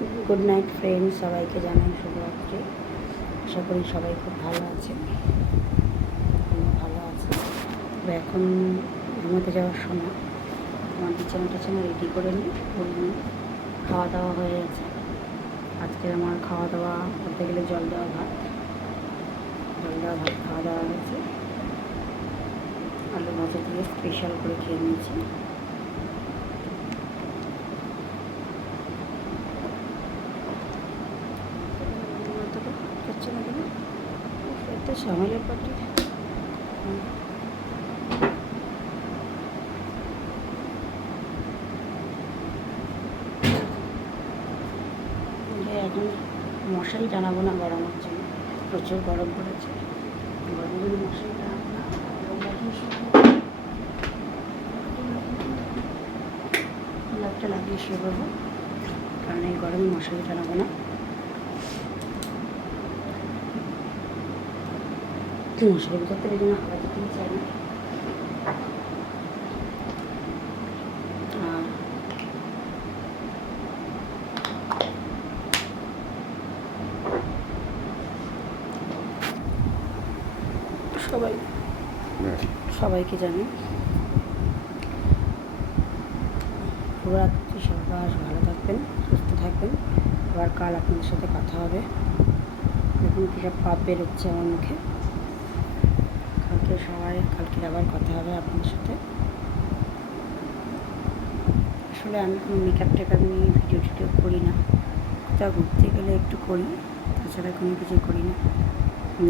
Good night friends, সবাইকে জানাই শুভরাত্রি। আশা করি সবাই খুব ভালো আছে, ভালো আছে। তবে এখন ঘুমোতে যাওয়ার সময় আমার বিছানা রেডি করে নিই, খাওয়া দাওয়া হয়ে গেছে। আজকে আমার খাওয়া দাওয়া বলতে গেলে জল দেওয়া ভাত খাওয়া দাওয়া হয়েছে। আলু ভাজা দিয়ে স্পেশাল করে খেয়ে নিয়েছি। এটা সামালের পাটি এখন মশারি টানাবো না গরমের জন্য, প্রচুর গরম পড়েছে। গরমের জন্য মশারি টানাবো না, লাইটটা লাগিয়ে শুয়ে পড়বো, কারণ এই গরমে মশারি টানাবো না। মশারি ভিতর থেকে জন্য হাওয়া দিতেই চাই না। আর সবাইকে জানি শুভরাত্রি। সবাই ভালো থাকবেন, সুস্থ থাকবেন। আবার কাল আপনাদের সাথে কথা হবে। এখন কী সব পাপ বেরোচ্ছে আমার মুখে। কালকে আবার কথা হবে আপনাদের সাথে। আসলে আমি কোনো মেকআপ টেকআপ নিয়ে ভিডিও টিডিও করি না। কোথাও ঘুরতে গেলে একটু করি, তাছাড়া কোনো কিছু করি না।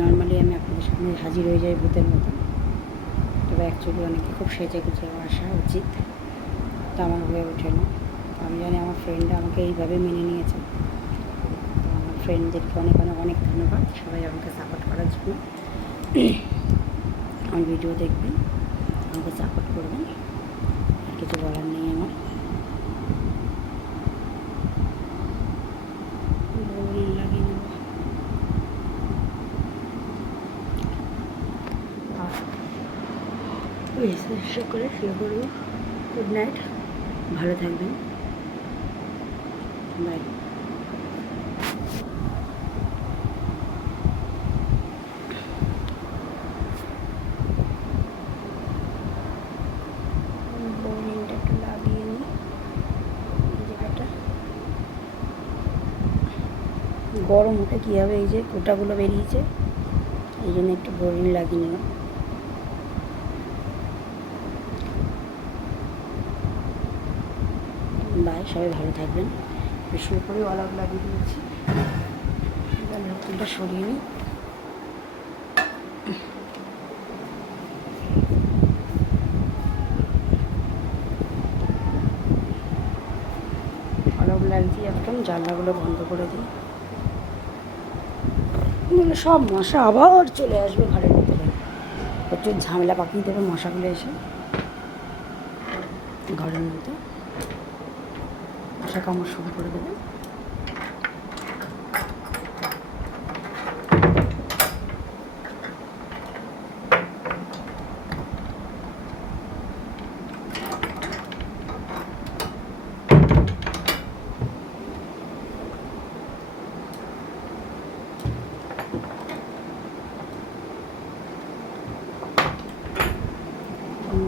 নর্মালি আমি আপনাদের সামনে হাজির হয়ে যাই ভূতের মতো। তবে অ্যাকচুয়ালি অনেকে খুব সেজে গুজে আসা উচিত, তা আমার হয়ে ওঠে না। আমি জানি আমার ফ্রেন্ডরা আমাকে এইভাবে মেনে নিয়েছে। তো আমার ফ্রেন্ডদেরকে অনেক অনেক অনেক ধন্যবাদ, সবাই আমাকে সাপোর্ট করার জন্য। আমার ভিডিও দেখবেন, আমাকে সাপোর্ট করবেন, আর কিছু বলার নেই আমার। লাগিয়ে নেব। করে শুয়ে পড়বো। গুড নাইট, ভালো থাকবেন, বাই। গরম উঠে কী হবে, এই যে কোটাগুলো বেরিয়েছে, এই জন্য একটু বোরিং লাগিয়ে নিলাম। বাই, সবাই ভালো থাকবেন। শুয়ে পরে অলগ লাগিয়ে দিয়েছি, নতুনটা সরিয়ে নিই। অলগ লাগিয়ে একদম জানলাগুলো বন্ধ করে দিই, সব মশা আবার চলে আসবে ঘরের ভিতরে। প্রচুর ঝামেলা পাকিয়ে দেবে মশাগুলো এসে ঘরের মধ্যে, মশা কামড় শুরু করে দেবে।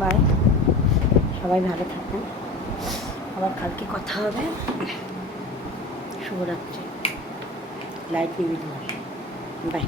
বাই, সবাই ভালো থাকবেন, আবার কালকে কথা হবে। শুভরাত্রি, লাইট নিয়ে দিলাম, বাই।